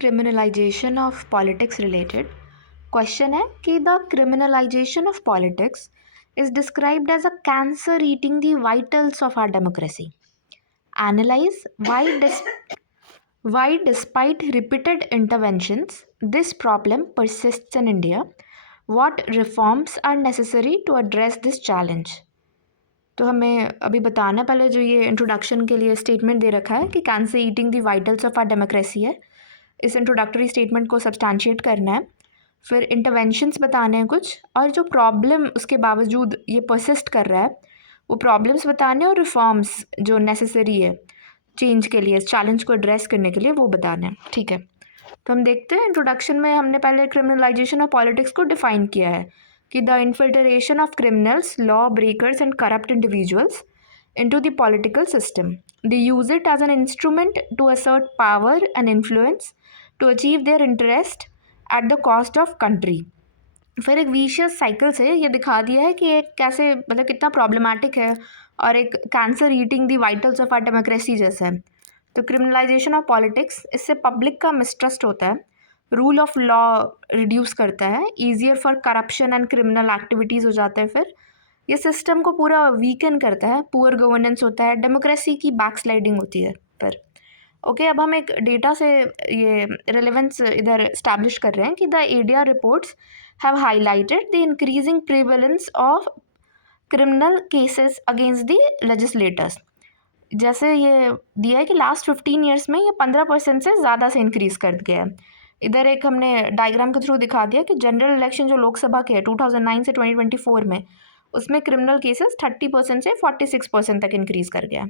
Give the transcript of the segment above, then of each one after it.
Criminalisation of politics related question है कि the criminalisation of politics is described as a cancer eating the vitals of our democracy. Analyse why despite repeated interventions this problem persists in India. What reforms are necessary to address this challenge? तो हमें अभी बताना पहले जो ये introduction के लिए statement दे रखा है कि cancer eating the vitals of our democracy है. इस इंट्रोडक्टरी स्टेटमेंट को सब्सटैंशिएट करना है, फिर इंटरवेंशंस बताने हैं कुछ, और जो प्रॉब्लम उसके बावजूद ये परसिस्ट कर रहा है वो प्रॉब्लम्स बताने और रिफॉर्म्स जो नेसेसरी है चेंज के लिए, इस चैलेंज को एड्रेस करने के लिए, वो बताना है. ठीक है, तो हम देखते हैं. इंट्रोडक्शन में हमने पहले क्रिमिनलाइजेशन ऑफ पॉलिटिक्स को डिफाइन किया है कि the infiltration of criminals, law breakers and corrupt individuals into the political system. They use it as an instrument to assert power and influence to achieve their interest at the cost of country. फिर एक vicious cycle से ये दिखा दिया है कि एक कैसे, मतलब कितना प्रॉब्लमैटिक है और एक cancer eating the vitals of our democracy जैसा है. तो क्रिमिनलाइजेशन ऑफ पॉलिटिक्स, इससे पब्लिक का मिसट्रस्ट होता है, रूल ऑफ लॉ रिड्यूस करता है, easier for corruption and criminal activities हो जाता है. फिर ये सिस्टम को पूरा वीकन करता है, पुअर गवर्नेंस होता है, डेमोक्रेसी की बैकस्लाइडिंग होती है. पर ओके, अब हम एक डेटा से ये रिलेवेंस इधर इस्टेब्लिश कर रहे हैं कि the ADR reports have highlighted the increasing prevalence of criminal cases against the legislators. जैसे ये दिया है कि लास्ट 15 ईयर्स में ये 15% से ज़्यादा से इंक्रीज़ कर गया है. इधर एक हमने डायग्राम के थ्रू दिखा दिया कि जनरल इलेक्शन जो लोकसभा के है 2009 से 2024 में, उसमें क्रिमिनल केसेस 30% से 46% तक इंक्रीज़ कर गया.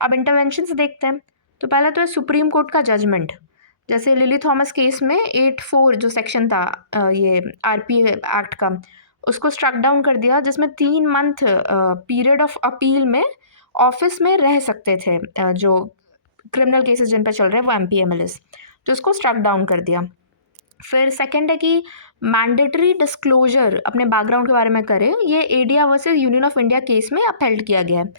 अब इंटरवेंशंस देखते हैं. तो पहला तो है सुप्रीम कोर्ट का जजमेंट. जैसे लिली थॉमस केस में 84 जो सेक्शन था ये आरपी एक्ट का, उसको स्ट्रक डाउन कर दिया, जिसमें 3 मंथ पीरियड ऑफ अपील में ऑफिस में रह सकते थे जो क्रिमिनल केसेस जिन पर चल रहे हैं वो MPMLs, तो उसको स्ट्रक डाउन कर दिया. फिर सेकंड है कि मैंडेटरी डिस्क्लोजर अपने बैकग्राउंड के बारे में करें. ये एडिया versus Union of India case में अपहेल्ड किया गया है.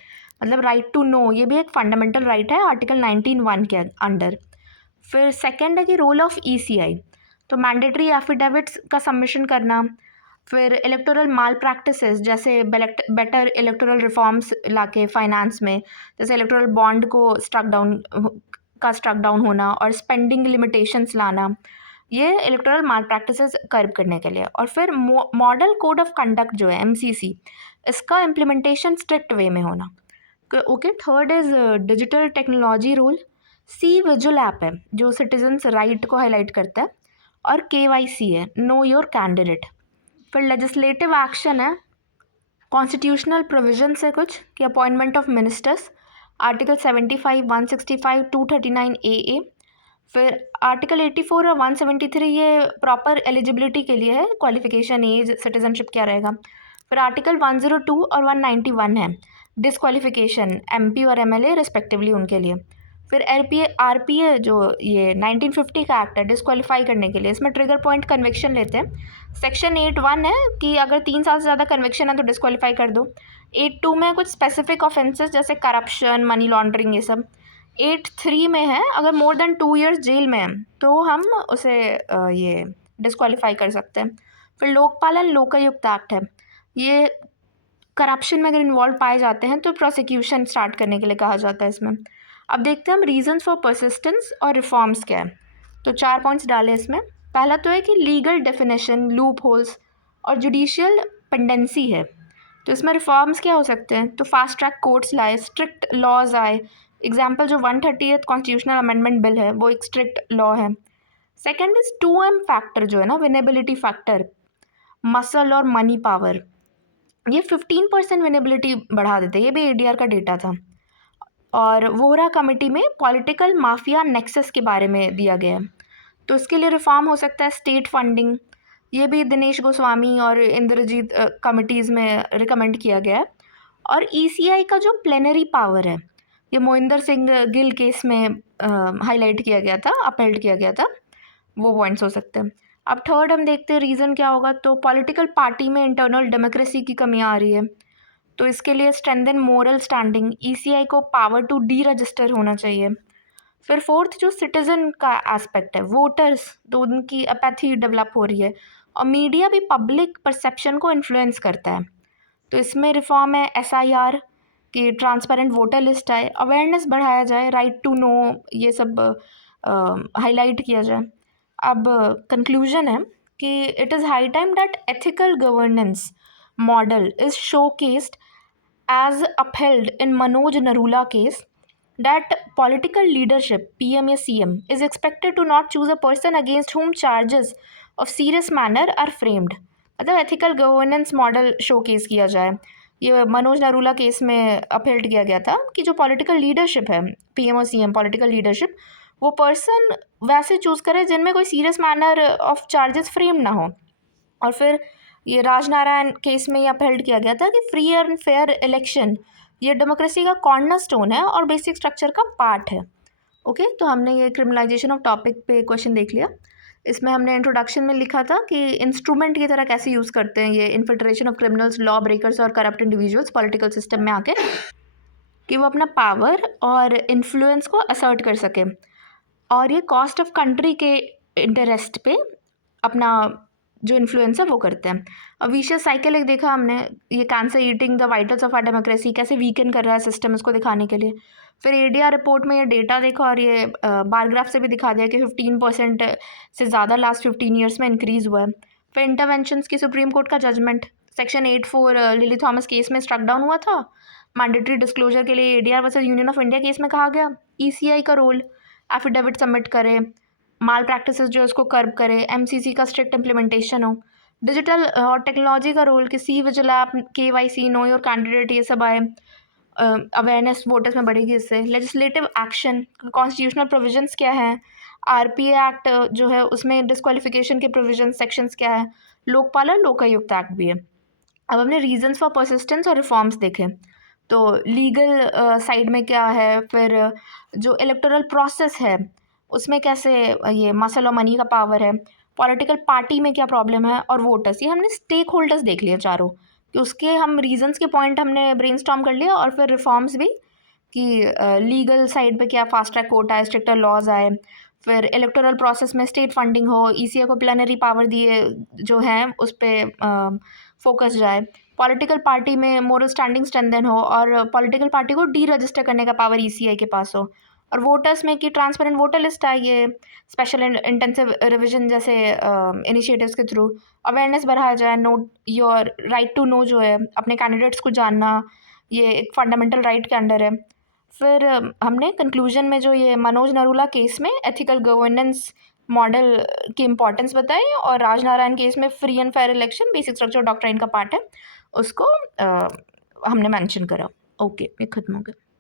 मतलब राइट टू नो, ये भी एक फंडामेंटल राइट है आर्टिकल 19(1) के अंडर. फिर सेकंड है कि रोल ऑफ ECI, तो मैंडेटरी एफिडेविट्स का सबमिशन करना. फिर इलेक्टोरल माल प्रैक्टिसेस, जैसे बेटर इलेक्टोरल रिफॉर्म्स लाके फाइनेंस में, जैसे इलेक्टोरल बॉन्ड को स्ट्रक डाउन होना और स्पेंडिंग लिमिटेशंस लाना, ये इलेक्टोरल माल प्रैक्टिसेस कर्ब करने के लिए. और फिर मॉडल कोड ऑफ कंडक्ट जो है MCC, इसका इम्प्लीमेंटेशन स्ट्रिक्ट वे में होना. Okay, third is digital technology rule. C vigil app है जो सिटीजन्स राइट को हाईलाइट करता है, और KYC है, नो योर कैंडिडेट. फिर लेजिस्लेटिव एक्शन है, कॉन्स्टिट्यूशनल प्रोविजंस है कुछ कि appointment of ministers, article 75, 165, 239 AA. फिर आर्टिकल 84 और 173 ये प्रॉपर एलिजिबिलिटी के लिए है, क्वालिफिकेशन, एज, सिटीजनशिप क्या रहेगा. फिर आर्टिकल 102 और 191 है डिसक्वालिफिकेशन MP और MLA रिस्पेक्टिवली उनके लिए. फिर RPA जो ये 1950 का एक्ट है डिसक्वालीफाई करने के लिए, इसमें ट्रिगर पॉइंट कन्विक्शन लेते हैं. सेक्शन 8(1) है कि अगर 3 साल से ज़्यादा कन्विक्शन है तो डिसक्वालीफाई कर दो. 8(2) में कुछ स्पेसिफिक ऑफेंसेस जैसे करप्शन, मनी लॉन्ड्रिंग, ये सब. 8(3) में है अगर मोर देन 2 ईयर्स जेल में है तो हम उसे ये डिसक्वालीफाई कर सकते हैं. फिर लोकपाल एंड लोकायुक्त एक्ट है, ये करप्शन में अगर इन्वॉल्व पाए जाते हैं तो प्रोसिक्यूशन स्टार्ट करने के लिए कहा जाता है इसमें. अब देखते हैं हम रीजंस फॉर परसिस्टेंस और रिफॉर्म्स क्या है. तो 4 पॉइंट्स डाले इसमें. पहला तो है कि लीगल डेफिनेशन, लूप होल्स और जुडिशियल पेंडेंसी है. तो इसमें रिफॉर्म्स क्या हो सकते हैं, तो फास्ट ट्रैक कोर्ट्स लाए, स्ट्रिक्ट लॉज आए. एग्जाम्पल जो 130th कॉन्स्टिट्यूशनल अमेंडमेंट बिल है वो एक स्ट्रिक्ट लॉ है. सेकेंड इज 2M फैक्टर जो है ना, विनेबिलिटी फैक्टर, मसल और मनी पावर, ये 15% विनेबिलिटी बढ़ा देते हैं. ये भी ADR का डेटा था. और वोहरा कमेटी में पॉलिटिकल माफिया नेक्सस के बारे में दिया गया है, तो इसके लिए रिफॉर्म हो सकता है. स्टेट फंडिंग, ये भी दिनेश गोस्वामी और इंद्रजीत कमिटीज़ में रिकमेंड किया गया है. और ECI का जो प्लेनरी पावर है, ये मोहिंदर सिंह गिल केस में हाईलाइट किया गया था, अपहेल्ड किया गया था, वो पॉइंट्स हो सकते हैं. अब थर्ड हम देखते हैं रीज़न क्या होगा. तो पॉलिटिकल पार्टी में इंटरनल डेमोक्रेसी की कमी आ रही है, तो इसके लिए स्ट्रेंथन मोरल स्टैंडिंग, ECI को पावर टू डी रजिस्टर होना चाहिए. फिर फोर्थ जो सिटीजन का एस्पेक्ट है, वोटर्स, तो उनकी अपैथी डेवलप हो रही है, और मीडिया भी पब्लिक परसेप्शन को इन्फ्लुएंस करता है। तो इसमें रिफॉर्म है SIR कि ट्रांसपेरेंट वोटर लिस्ट आए, अवेयरनेस बढ़ाया जाए, राइट टू नो, ये सब हाईलाइट किया जाए। अब कंक्लूजन है कि it is high time that ethical governance model is showcased as upheld in Manoj Narula case, that political leadership, PM या CM, is expected to not choose a person against whom charges of serious manner are framed. मतलब ethical governance model showcase किया जाए। ये Manoj Narula case में upheld किया गया था कि जो पॉलिटिकल लीडरशिप है, PM और CM पॉलिटिकल लीडरशिप, वो पर्सन वैसे चूज़ करे जिनमें कोई serious manner of charges frame ना हो। और फिर ये राजनारायण केस में ये अपहेल्ड किया गया था कि फ्री एंड फेयर इलेक्शन ये डेमोक्रेसी का कॉर्नर स्टोन है और बेसिक स्ट्रक्चर का पार्ट है। ओके, तो हमने ये क्रिमिनलाइजेशन ऑफ टॉपिक पे क्वेश्चन देख लिया। इसमें हमने इंट्रोडक्शन में लिखा था कि इंस्ट्रूमेंट की तरह कैसे यूज़ करते हैं ये infiltration of criminals, law breakers और करप्ट इंडिविजुअल्स पॉलिटिकल सिस्टम में आके, कि वो अपना पावर और इन्फ्लुएंस को असर्ट कर सके, और ये कॉस्ट ऑफ कंट्री के इंटरेस्ट पे अपना जो इन्फ्लुएंस है वो करते हैं। अब विशियस साइकिल एक देखा हमने, ये cancer eating the vitals of our democracy, कैसे वीकन कर रहा है सिस्टम, इसको दिखाने के लिए। फिर ADR रिपोर्ट में ये डेटा देखा और ये बार ग्राफ से भी दिखा दिया कि 15% से ज़्यादा लास्ट 15 ईयर्स में इंक्रीज़ हुआ है। फिर इंटरवेंशंस की सुप्रीम कोर्ट का judgment, section 8(4) Lily Thomas case में स्ट्रक डाउन हुआ था। मैंडेटरी डिस्क्लोजर के लिए ADR versus Union of India case में कहा गया। ECI का रोल, एफिडेविट सबमिट करे, माल प्रैक्टिसेस जो है उसको कर्ब करे, MCC का स्ट्रिक्ट इम्प्लीमेंटेशन हो, डिजिटल और टेक्नोलॉजी का रोल कि C vigil app, KYC, know your candidate, ये सब आए, अवेयरनेस वोटर्स में बढ़ेगी इससे। लेजिस्लेटिव एक्शन, कॉन्स्टिट्यूशनल प्रोविजंस क्या है, RPA एक्ट जो है उसमें डिस्क्वालिफिकेशन के प्रोविजन सेक्शंस क्या है, लोकपाल और लोकायुक्त एक्ट भी है। अब हमने रीजंस फॉर परसिस्टेंस और रिफॉर्म्स देखे, तो लीगल साइड में क्या है, फिर जो इलेक्टोरल प्रोसेस है उसमें कैसे ये मसल और मनी का पावर है, पॉलिटिकल पार्टी में क्या प्रॉब्लम है, और वोटर्स, ये हमने स्टेक होल्डर्स देख लिए चारों, कि उसके हम रीजंस के पॉइंट हमने ब्रेनस्टॉर्म कर लिया, और फिर रिफॉर्म्स भी कि लीगल साइड पे क्या फास्ट ट्रैक कोर्ट आए, स्ट्रिक्टर लॉज आए, फिर इलेक्टोरल प्रोसेस में स्टेट फंडिंग हो, ECI को प्लेनरी पावर दिए जो हैं उस पर फोकस जाए, पॉलिटिकल पार्टी में मोरल स्टैंडिंग स्ट्रेंथन हो, और पॉलिटिकल पार्टी को डी रजिस्टर करने का पावर ECI के पास हो, और वोटर्स में कि ट्रांसपेरेंट वोटर लिस्ट आए, ये स्पेशल इंटेंसिव रिविजन जैसे इनिशिएटिव्स के थ्रू अवेयरनेस बढ़ाया जाए, know your right to know जो है अपने कैंडिडेट्स को जानना, ये एक फंडामेंटल राइट के अंडर है। फिर हमने कंक्लूजन में जो ये मनोज नरूला केस में एथिकल गवर्नेंस मॉडल की इम्पोर्टेंस बताई, और राजनारायण केस में free and fair election basic structure doctrine का पार्ट है, उसको हमने मेंशन करा। ओके, ये खत्म हो गया।